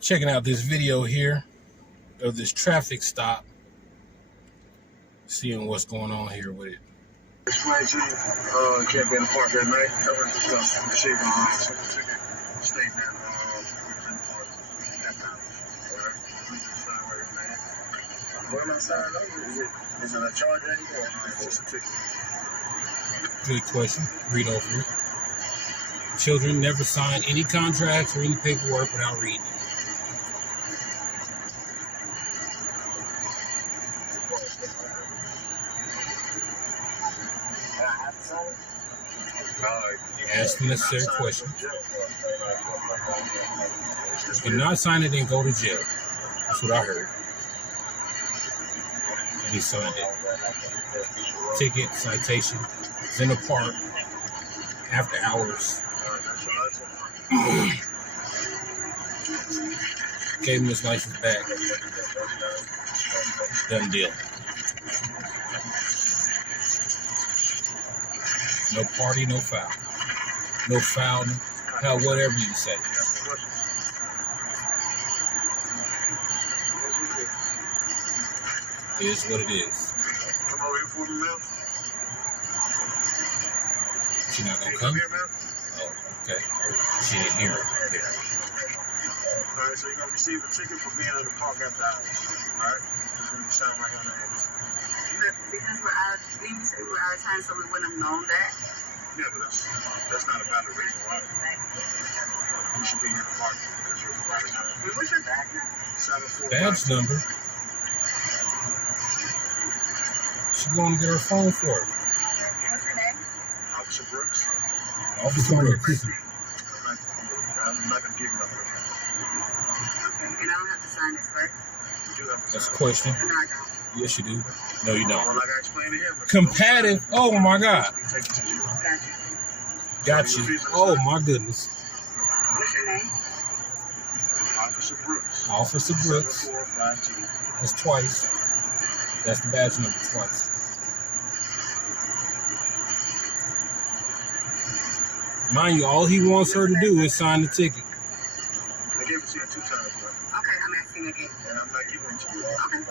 Checking out this video here of this traffic stop, seeing what's going on here with it. Explain to you, can't be in the park at night. Ever discuss receiving state that in the park at that time. Alright? We just sign right on that. What am I signing over? Is it a charge or is it just a ticket? Good question. Read over it. Children never sign any contracts or any paperwork without reading it. Ask the necessary questions. You cannot sign it and go to jail. That's what I heard. And he signed it. Ticket, citation. It's in the park. After hours. Gave him his license back. Done deal. No party, no foul. No foul, hell, whatever you say. It is what it is. Come over here for me, man. She not gonna come? Oh, okay. She didn't hear it. Yeah. Alright, so you're gonna receive a ticket for being in the park after hours. Alright? Just gonna sign right on the hands. Because we say we're out of time, so we wouldn't have known that. Yeah, but that's not a valid reason why you should be in the park because you're out of time. What's your badge number? Badge number? She's going to get her phone for it. What's your name? Officer Brooks. Officer Brooks. I'm not going to give you nothing. Okay, and I don't have to sign this, right? That's a question. No, I don't. Yes, you do. No, you don't. Well, like I explained to him. Competitive. Oh, my God. Got you. Got you. Oh, my goodness. What's your name? Officer Brooks. Officer Brooks. 7452. That's twice. That's the badge number twice. Mind you, all he wants her to do is sign the ticket. I gave it to you 2 times, man. Okay, I'm asking again. And I'm not giving it to you. Okay.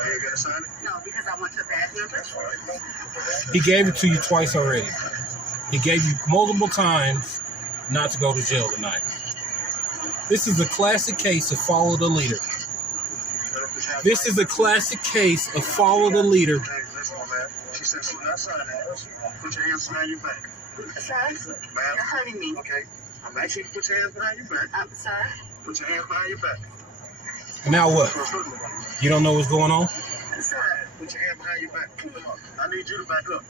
Are you going to sign it? No, because I want your badge number. He gave it to you twice already. He gave you multiple times not to go to jail tonight. This is a classic case of follow the leader. This is a classic case of follow the leader. Hey, listen, man. She said she's not signing it. Put your hands behind your back. Sir, Ma'am. you're hurting me. Okay. I'm asking you to put your hands behind your back. Sir? Put your hands behind your back. Now what? You don't know what's going on? Sir. Put your hands behind your back. I need you to back up.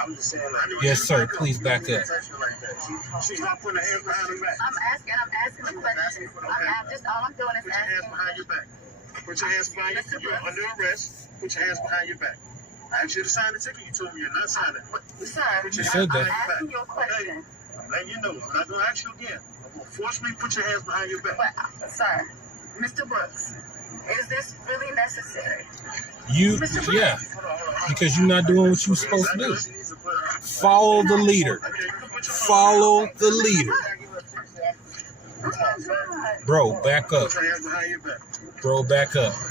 I'm just saying that. Yes, sir. Please back up. She's not putting her hands behind her back. I'm asking a question. All I'm doing is Put your hands asking. behind your back. Put your hands behind your back. You're under arrest. Put your hands behind your back. I asked you to sign the ticket. You told me you're not signing. Sir, You said that. I'm asking you a question. I'm letting you know. I'm not going to ask you again. I'm going to force me to put your hands behind your back. But, sir, Mr. Brooks, is this really necessary? Yeah, because you're not doing what you're supposed to do. Follow the leader. Follow the leader. Oh, my God. Bro, back up. Put your hands behind your back. Bro, back up. I'm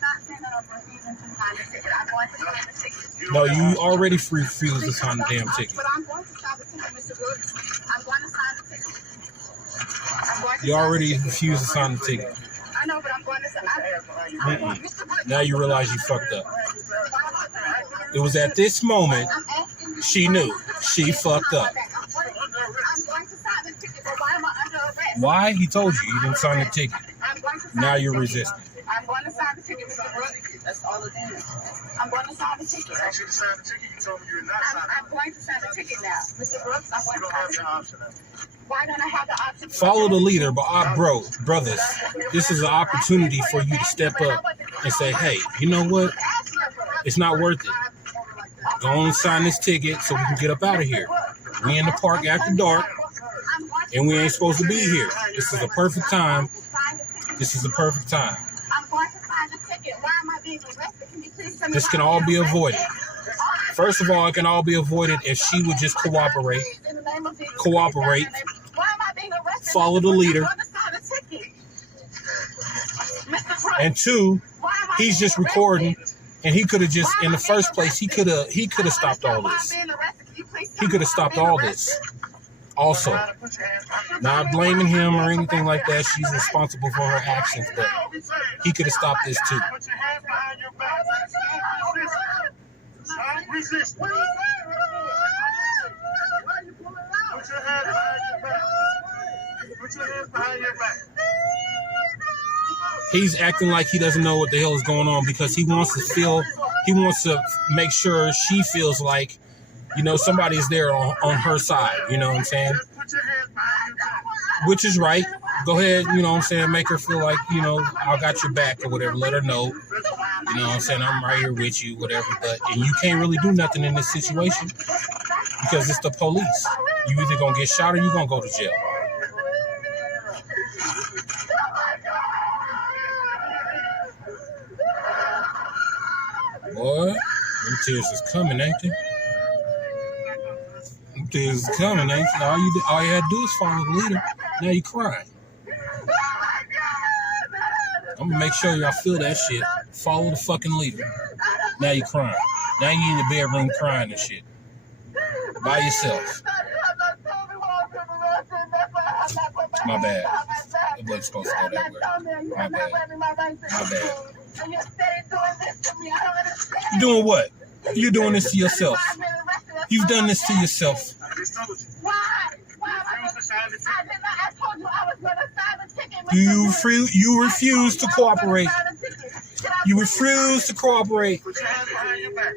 not saying that I'm refusing to sign the ticket. I'm going to sign the ticket. No, you already refused to sign the damn ticket. But I'm going to sign the ticket, Mr. Brooks. I'm going to sign the ticket. You already refused to sign the ticket. I know, but I'm going to sign Mr. Brooks. Now you realize you fucked up. It was at this moment she knew she fucked up. I'm going to sign the ticket, but why am I under arrest? Why? He told you you didn't sign the ticket. I'm going to sign Now the you're ticket. resisting. I'm going to sign the ticket, Mr. Brooks. That's all it is. I'm going to sign the ticket. I asked you to sign the ticket. You told me you're not signing. I'm going to sign the ticket now. Mr. Brooks, I'm You going don't to have sign your the ticket. option. Why don't I have the option? Follow the leader, but brothers, this is an opportunity for you to step up and say, hey, you know what? It's not worth it. Go on and sign this ticket so we can get up out of here. We in the park after dark, and we ain't supposed to be here. This is a perfect time. This is the perfect time. I'm going to sign the ticket. Why am I being arrested? Can you please tell me? This can all be avoided. First of all, it can all be avoided if she would just cooperate, Why am I being arrested? follow the leader, And two, he's just recording, and he could have just, in the first place, he could have stopped all this. He could have stopped all this. Also, not blaming him or anything like that. She's responsible for her actions, but he could have stopped this too. Put your hands behind your back. Resist. Put your hands behind your back. Put your hands behind your back. He's acting like he doesn't know what the hell is going on because he wants to make sure she feels like, you know, somebody is there on her side. You know what I'm saying? Put your hands behind your back. Which is right. Go ahead, you know what I'm saying? Make her feel like, you know, I got your back or whatever. Let her know. You know what I'm saying? I'm right here with you, whatever. And you can't really do nothing in this situation because it's the police. You either going to get shot or you going to go to jail. Boy, them tears is coming, ain't they? Them tears is coming, ain't they? All you had to do is follow the leader. Now you crying. I'm gonna make sure y'all feel that shit. Follow the fucking leader. Now you crying. Now you in the bedroom crying and shit. By yourself. My bad. It wasn't supposed to go that way. My bad. My bad. You doing what? You're doing this to yourself. You've done this to yourself. You refuse to cooperate. You refuse to cooperate. Put your hands behind your back.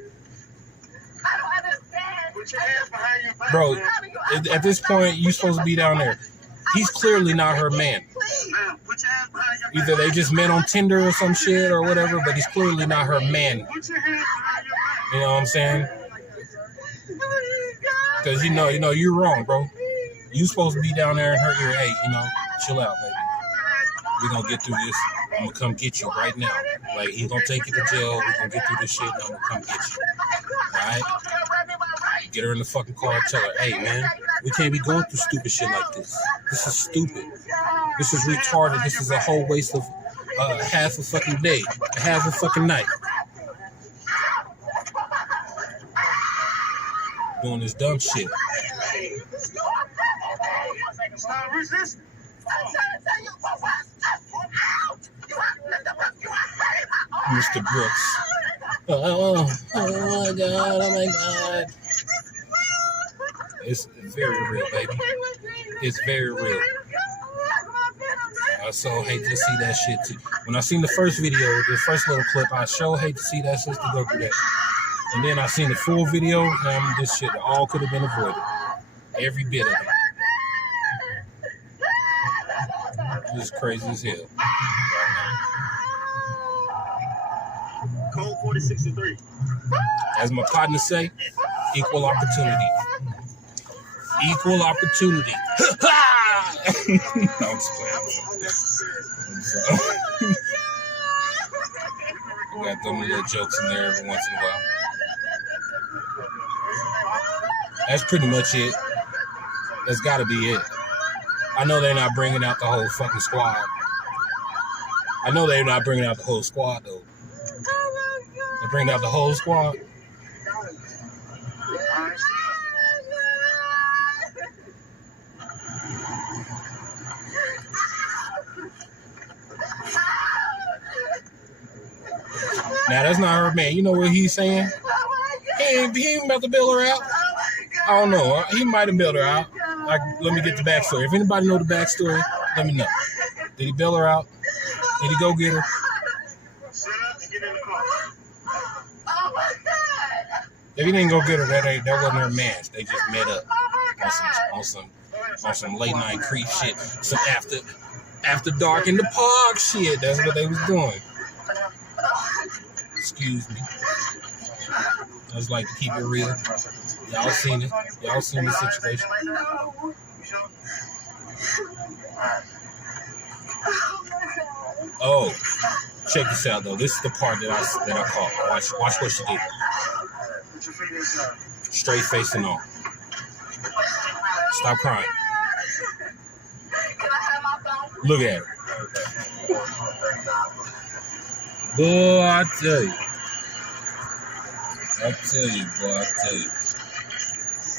Put your hands behind your back. Bro, at this point, you're supposed to be down there. He's clearly not her man. Put your hands behind your back. Either they just met on Tinder or some shit or whatever, but he's clearly not her man. Put your hands behind your back. You know what I'm saying? Because, you know, you're wrong, bro. You supposed to be down there in her ear. Hey, you know, chill out, baby. We're going to get through this. I'm going to come get you right now. Like, he's going to take you to jail. We're going to get through this shit, and I'm going to come get you. All right? Get her in the fucking car and tell her, hey, man, we can't be going through stupid shit like this. This is stupid. This is retarded. This is a whole waste of half a fucking day, half a fucking night. Doing this dumb shit. Mr. Brooks. Oh my God, oh my God. It's very real, baby. It's very real. I so hate to see that shit too. When I seen the first video, the first little clip, I sure hate to see that sister go through that. And then I seen the full video, and this shit all could have been avoided. Every bit of it. This is crazy as hell. Code 4063. As my partner say, equal opportunity. Equal opportunity. No, I'm just playing. We got them little jokes in there every once in a while. That's pretty much it. That's got to be it. I know they're not bringing out the whole fucking squad. I know they're not bringing out the whole squad, though. They're bringing out the whole squad. Now, that's not her man. You know what he's saying? He ain't about to bail her out. I don't know. He might have bailed her out. Let me get the backstory. If anybody know the backstory, let me know. Did he bail her out? Did he go get her? If he didn't go get her, that wasn't her man. They just met up on some late night creep shit. Some after dark in the park shit. That's what they was doing. Excuse me. I just like to keep it real. Y'all seen it. Y'all seen the situation. Oh, check this out though. This is the part that I caught. Watch what she did. Straight face and all. Stop crying. Look at her. Boy, I tell you. I tell you, boy, I tell you.